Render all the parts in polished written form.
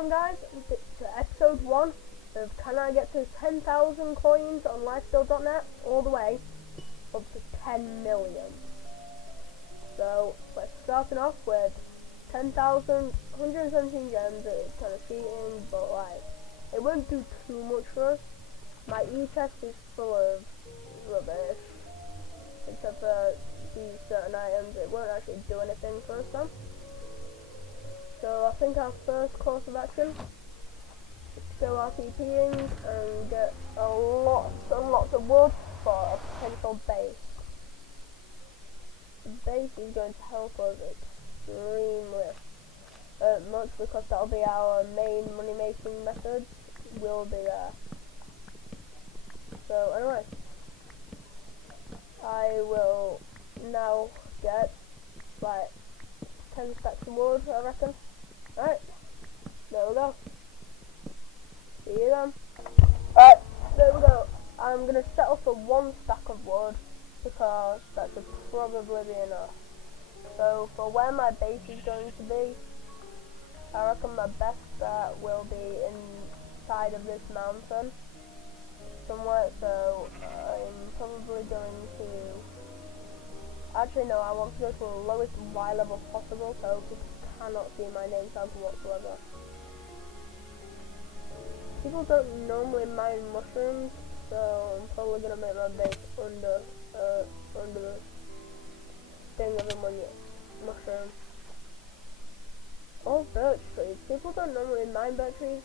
welcome guys to episode 1 of Can I Get to 10,000 coins on Lifesteal.net all the way up to 10 million. So we're starting off with 10,117 gems. It's kind of cheating, but like it won't do too much for us. My e-chest is full of rubbish, except for these certain items. It won't actually do anything for us though. So I think our first course of action is to go RTPing and get lots and lots of wood for a potential base. The base is going to help us extremely much because that'll be our main money making method. Will be there. So anyway, I will now get like 10 stacks of wood, I reckon. Alright, there we go. See you then. Alright, there we go. I'm going to settle for 1 stack of wood because that should probably be enough. So for where my base is going to be, I reckon my best bet will be inside of this mountain somewhere. So I'm probably going to... Actually no, I want to go to the lowest Y level possible so people cannot see my name tag whatsoever. People don't normally mine mushrooms, so I'm probably going to make my base under the thing of a mushroom. Oh, birch trees. People don't normally mine birch trees,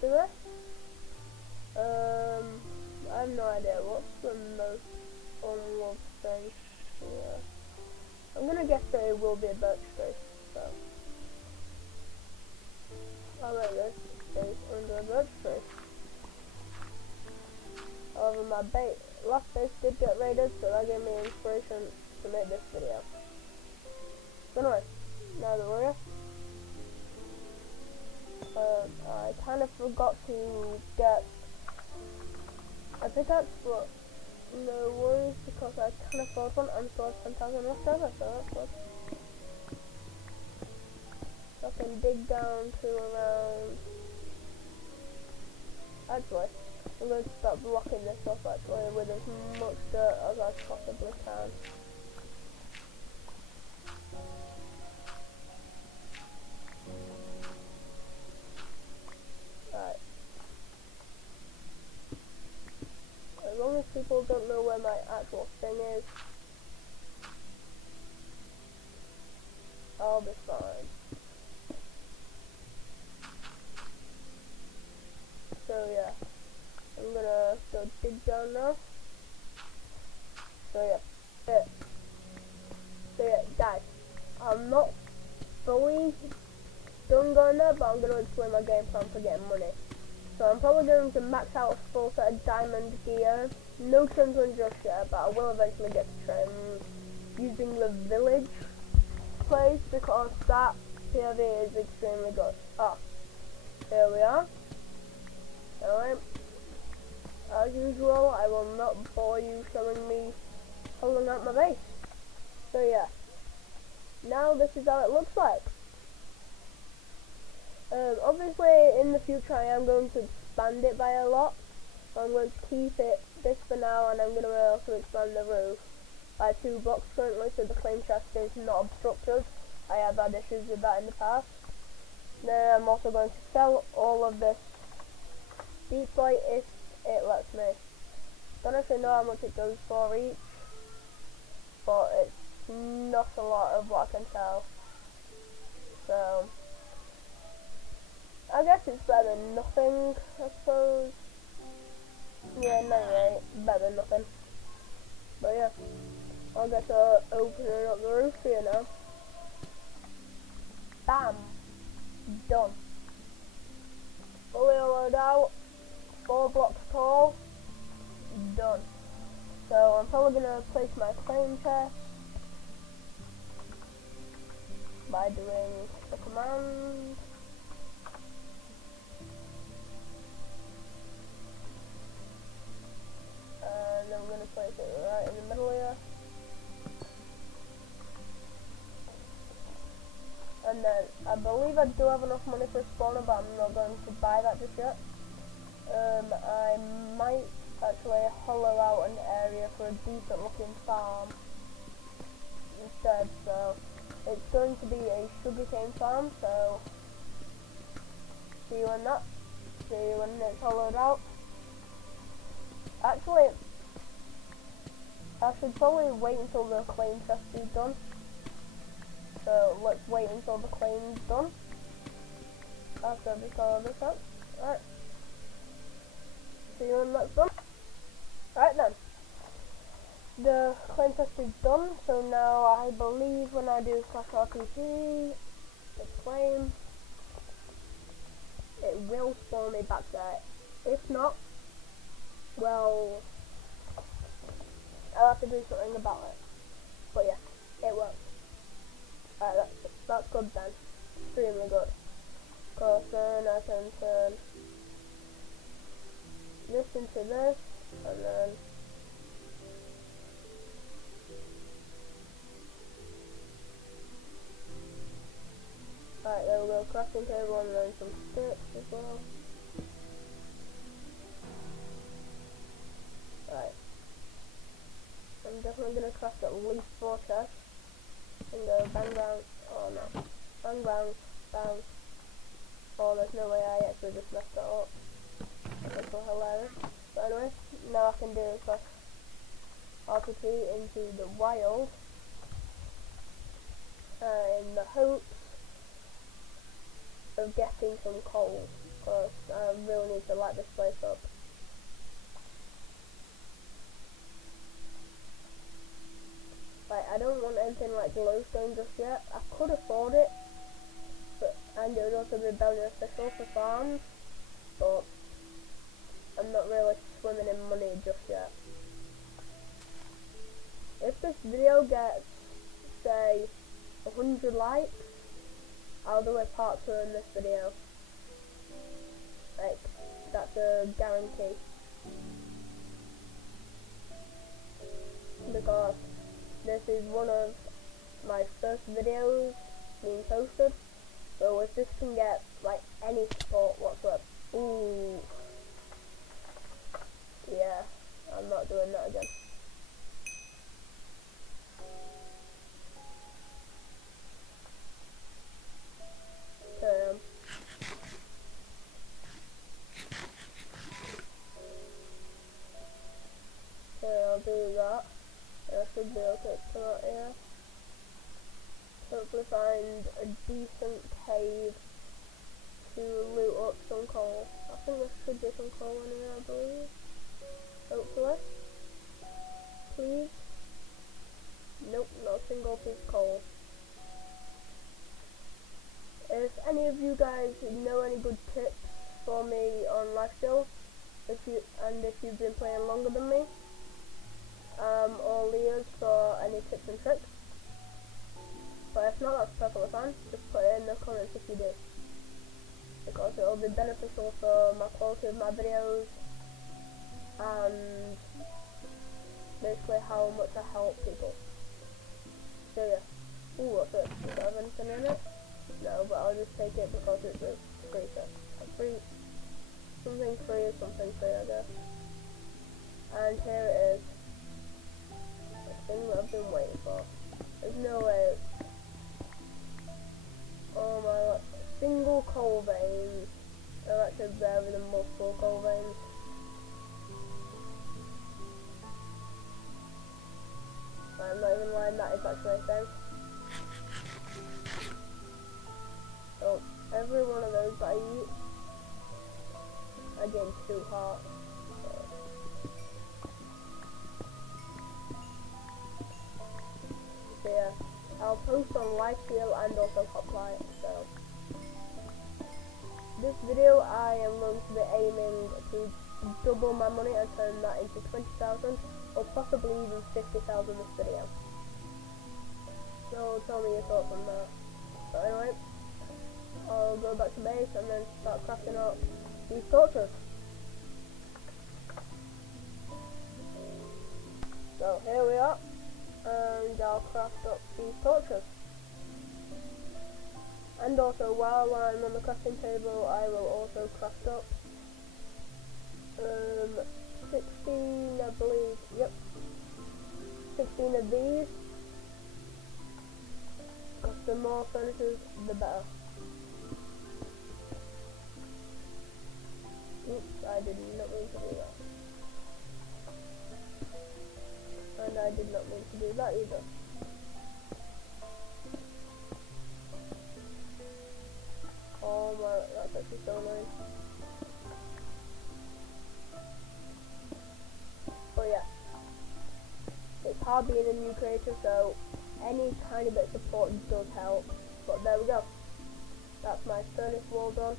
do they? I have no idea. What's the most unloved thing? Yeah. I'm gonna guess that it will be a birch tree, so I'll make this base under a birch tree. However, my last base did get raided, so that gave me inspiration to make this video. So anyway, now that we're here, I kind of forgot to get a pickaxe, but no worries, because I can afford one and still have 10,000 left over, so that's good. So I can dig down to around... Actually, I'm going to start blocking this up actually with as much dirt as I possibly can. Right. As long as people don't know where my actual thing is, I'll be fine. So yeah, I'm gonna go dig down now. So yeah, guys, I'm not fully done going there, but I'm gonna explain my game plan for getting money. So I'm probably going to max out a full set of diamond gear. No trims on just yet, but I will eventually get to trims using the village place because that POV is extremely good. Ah, here we are. Alright. As usual, I will not bore you showing me holding out my base. So yeah. Now this is how it looks like. Obviously, in the future, I am going to expand it by a lot. So I'm going to keep this for now, and I'm going to also expand the roof by 2 blocks currently, so the claim chest is not obstructed. I have had issues with that in the past. Then I'm also going to sell all of this deep light if it lets me. Don't actually know how much it goes for each, but it's not a lot of what I can sell. So I guess it's better than nothing, I suppose. Yeah, 98, better than nothing. But yeah, I'll get to opening up the roof here now. Bam! Done. Fully hollowed out, 4 blocks tall, done. So I'm probably going to place my claim chest by doing the command. And then I'm going to place it right in the middle here. And And then I believe I do have enough money for a spawner, but I'm not going to buy that just yet. I might actually hollow out an area for a decent looking farm instead, so it's going to be a sugarcane farm, so see you when it's hollowed out. Actually, I should probably wait until the claim chest is done. So let's wait until the claim's done. After we call this up. Alright. See you when that's done. Alright then. The claim test is done, so now I believe when I do /RPC, the claim, it will spawn me back there. If not, well, I'll have to do something about it. But yeah, it works. Alright, that's good then. Extremely good. Because then I can turn this into this, and then alright, there we go, crafting table and then some sticks as well. Alright. I'm definitely going to craft at least 4 chests. And go bang bang, oh no. Bang bang, bang. Oh, there's no way I actually just messed that up. That's so hilarious. But anyway, now I can do /RPT into the wild. In the hopes of getting some coal, because I really need to light this place up. Like, I don't want anything like glowstone just yet. I could afford it, and it would also be beneficial for farms, but I'm not really swimming in money just yet. If this video gets, say, 100 likes, I'll do a part 2 in this video. Like, that's a guarantee. Because this is one of my first videos being posted. So if this can get, like, any support whatsoever. Ooh. Yeah, I'm not doing that again. Okay, I'll do that. I should be okay to come out here. Hopefully find a decent cave to loot up some coal. I think there should be some coal in here, I believe. Hopefully. Please. Nope, not a single piece of coal. If any of you guys know any good tips for me on Lifesteal, if you've been playing longer than me, or Leah's for any tips and tricks. But if not, that's perfectly fine. Just put it in the comments if you do, because it will be beneficial for my quality of my videos and basically how much I help people. So yeah. Ooh, what's it? Does it have anything in it? No, but I'll just take it because it's a free set. Something free is something free, I guess. And here it is. The thing that I've been waiting for. There's no way. Oh my god. Single coal veins. They're actually better than multiple coal veins. I'm not even lying, that is actually a thing. So, every one of those that I eat, I gain 2 hearts. So yeah, I'll post on Lifesteal and also Hoplite, so. This video I am going to be aiming to double my money and turn that into 20,000 or possibly even 50,000 this video. So tell me your thoughts on that. But anyway, I'll go back to base and then start crafting up these torches. So here we are, and I'll craft up these torches. And also, while I'm on the crafting table, I will also craft up 16, I believe, yep, 16 of these, because the more furnaces, the better. Oops, I did not mean to do that. And I did not mean to do that either. Oh my, that's actually so annoying. But yeah, it's hard being a new creator, so any tiny bit of support does help. But there we go. That's my furnace wall done.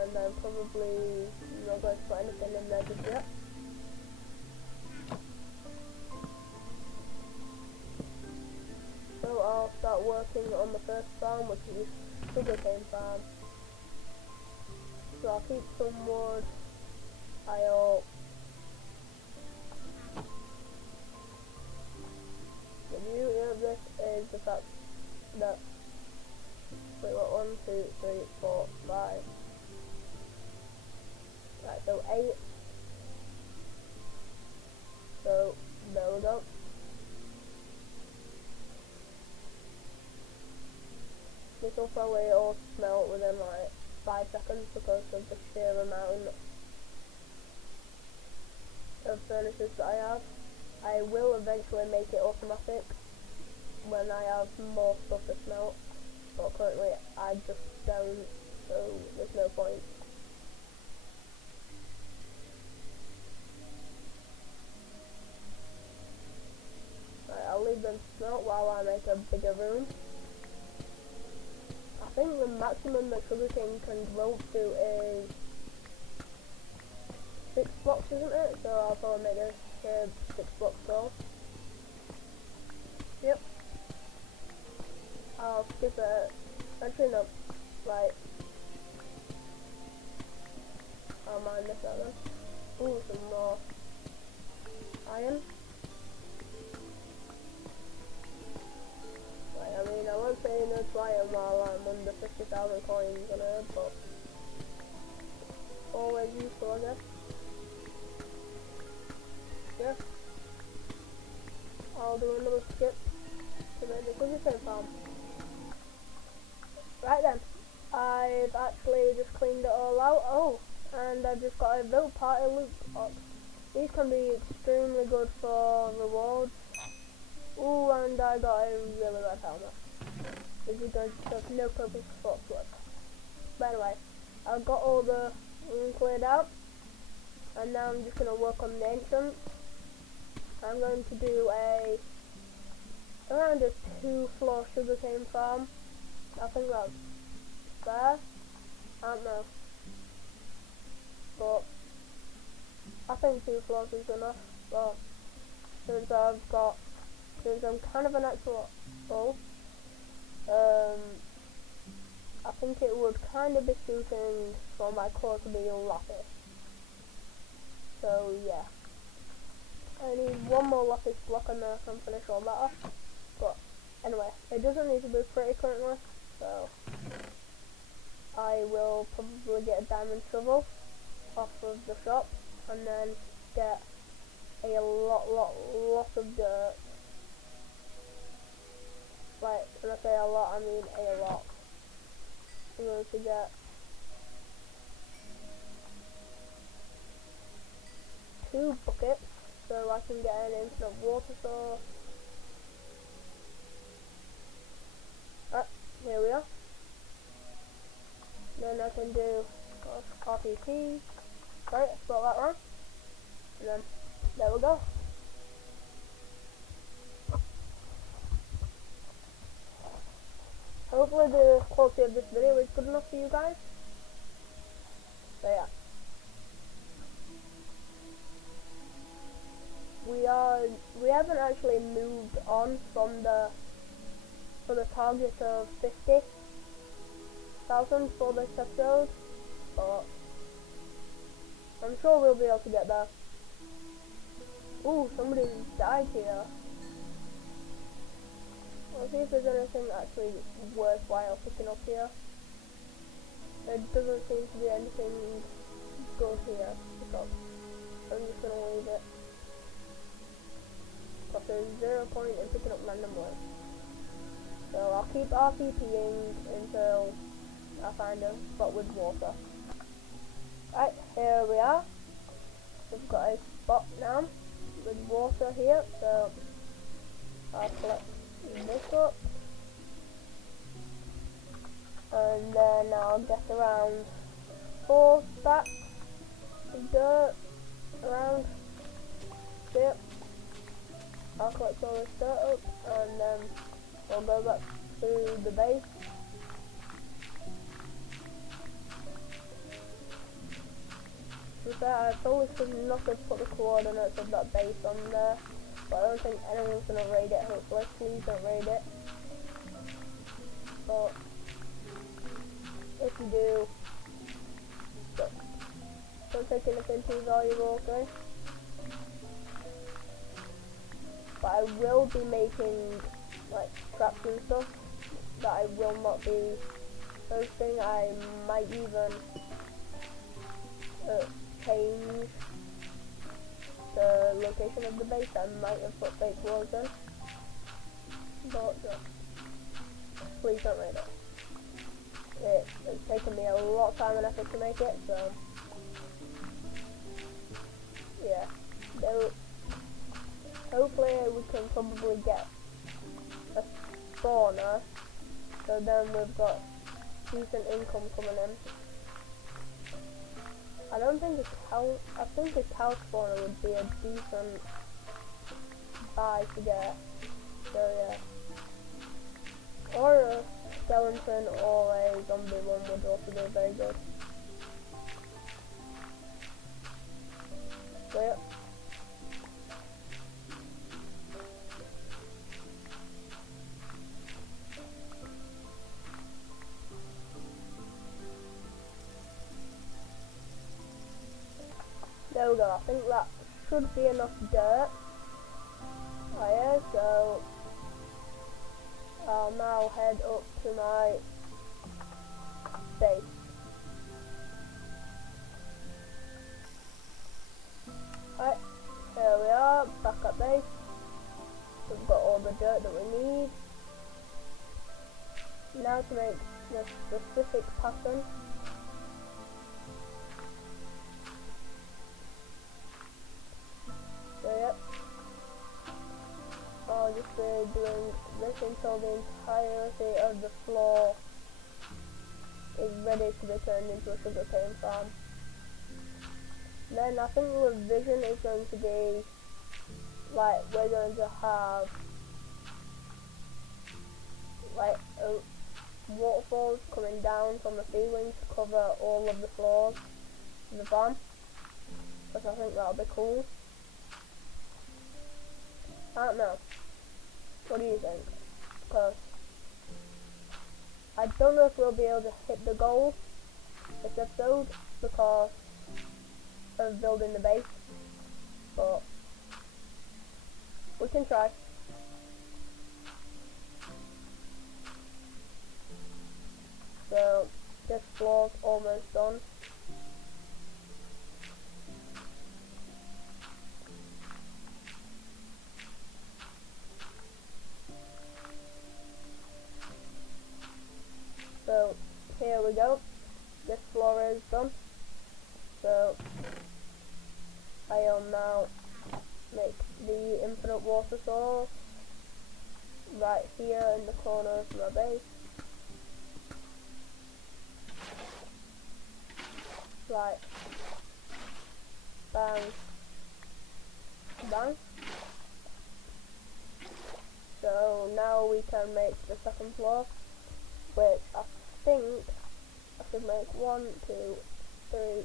And I'm probably not going to put anything in there just yet. So I'll start working on the first farm, which is sugarcane farm. So I'll keep some wood. The beauty of this is the fact that we got 1, 2, 3, 4, 5. Right, so 8. So there we go. This will probably all smelt within like 5 seconds because of the sheer amount of furnaces that I have. I will eventually make it automatic when I have more stuff to smelt, but currently I just don't, so there's no point. Right, I'll leave them smelt while I make a bigger room. I think the maximum that sugarcane can grow to is 6 blocks, isn't it? So I'll probably make this 6 blocks tall. Yep. I'll skip it. Actually no. Right. I'll mine this out then. Ooh, some more iron. Right, I mean, I won't say no to iron while I'm under 50,000 coins on it, but always useful, I guess. Yeah. I'll do another skip to make the sugarcane farm. Right then, I've actually just cleaned it all out. Oh, and I've just got a vote party loot box. These can be extremely good for rewards. Ooh, and I got a really red helmet, which is going to serve no purpose whatsoever. By the way, I've got all the room cleared out, and now I'm just going to work on the entrance. I'm going to do around a 2-floor sugarcane farm. I think that's fair. I don't know, but I think 2 floors is enough. But since I'm kind of an actual I think it would kind of be suiting for my core to be lapis. So yeah, I need 1 more lapis block and then I can finish all that off. But anyway, it doesn't need to be pretty currently, so I will probably get a diamond shovel off of the shop and then get a lot of dirt. Like, when I say a lot, I mean a lot. I'm going to get 2 buckets so I can get an infinite water source. Here we are. Then I can do RPP. Sorry, I spelled that wrong. And then there we go. Hopefully the quality of this video is good enough for you guys. So yeah. We haven't actually moved on from the target of 50,000 for this episode, but I'm sure we'll be able to get there. Ooh, somebody died here. I'll see if there's anything actually worthwhile picking up here. There doesn't seem to be anything good here, so I'm just gonna leave it. Because there's 0 point in picking up random words. So I'll keep RTPing until I find a spot with water. Right, here we are. We've got a spot now with water here, so I'll collect this up. And then I'll get around 4 stacks of dirt around here. I'll collect all this dirt up and then I'll go back to the base. To be fair, I probably should not have put the coordinates of that base on there, but I don't think anyone's going to raid it, hopefully. Please don't raid it. But if you do, don't take anything too valuable, okay? But I will be making like traps and stuff that I will not be posting. I might even change the location of the base. I might have put fake walls in, but please don't raid it. It's taken me a lot of time and effort to make it, so yeah. Hopefully we can probably get a spawner, so then we've got decent income coming in. I think a cow spawner would be a decent buy to get, so yeah. Or a skeleton or a zombie one would also be very good. So yeah. There we go, I think that should be enough dirt. Oh yeah, so I'll now head up to my base. Right, here we are, back at base. We've got all the dirt that we need. Now to make the specific pattern. So yep, I'll just be doing this until the entirety of the floor is ready to be turned into a sugarcane farm. Then I think the vision is going to be like we're going to have like waterfalls coming down from the ceiling to cover all of the floors of the farm, because I think that'll be cool. I don't know. What do you think? Because I don't know if we'll be able to hit the goal this episode because of building the base, but we can try. So this floor's almost done. So here we go, this floor is done, so I'll now make the infinite water source right here in the corner of my base. Right, bang, bang. So now we can make the second floor, which I think I should make 1, 2, 3,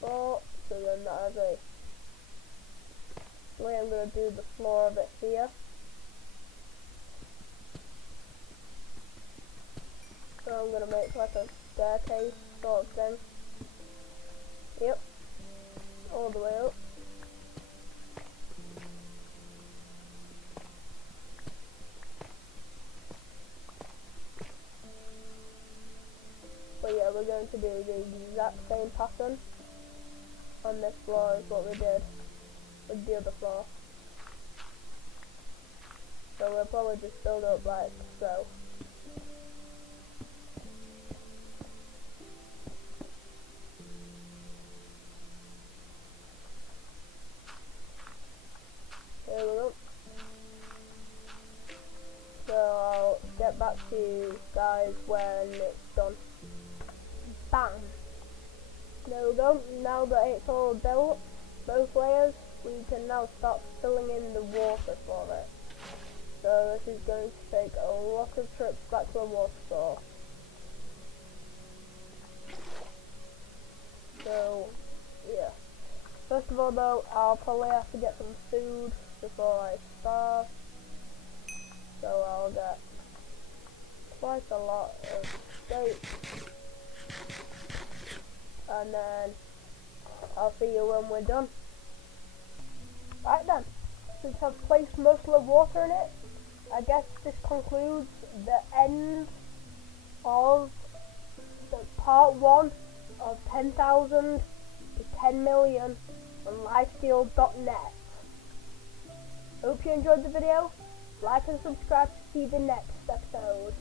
4, so then that has a way I'm going to do the floor of it here. So I'm going to make like a staircase sort of thing. Yep, all the way up. we're going to do the exact same pattern on this floor as what we did with the other floor. So we'll probably just build up like so. There we go. So I'll get back to you guys when it's done. Bam! There we go. Now that it's all built, both layers, we can now start filling in the water for it. So this is going to take a lot of trips back to the water source. So, yeah. First of all though, I'll probably have to get some food before I starve. So I'll get quite a lot of steak. And then I'll see you when we're done. Right then, since I've placed most of the water in it, I guess this concludes the end of the part 1 of 10,000 to 10 million on Lifesteal.net. Hope you enjoyed the video. Like and subscribe to see the next episode.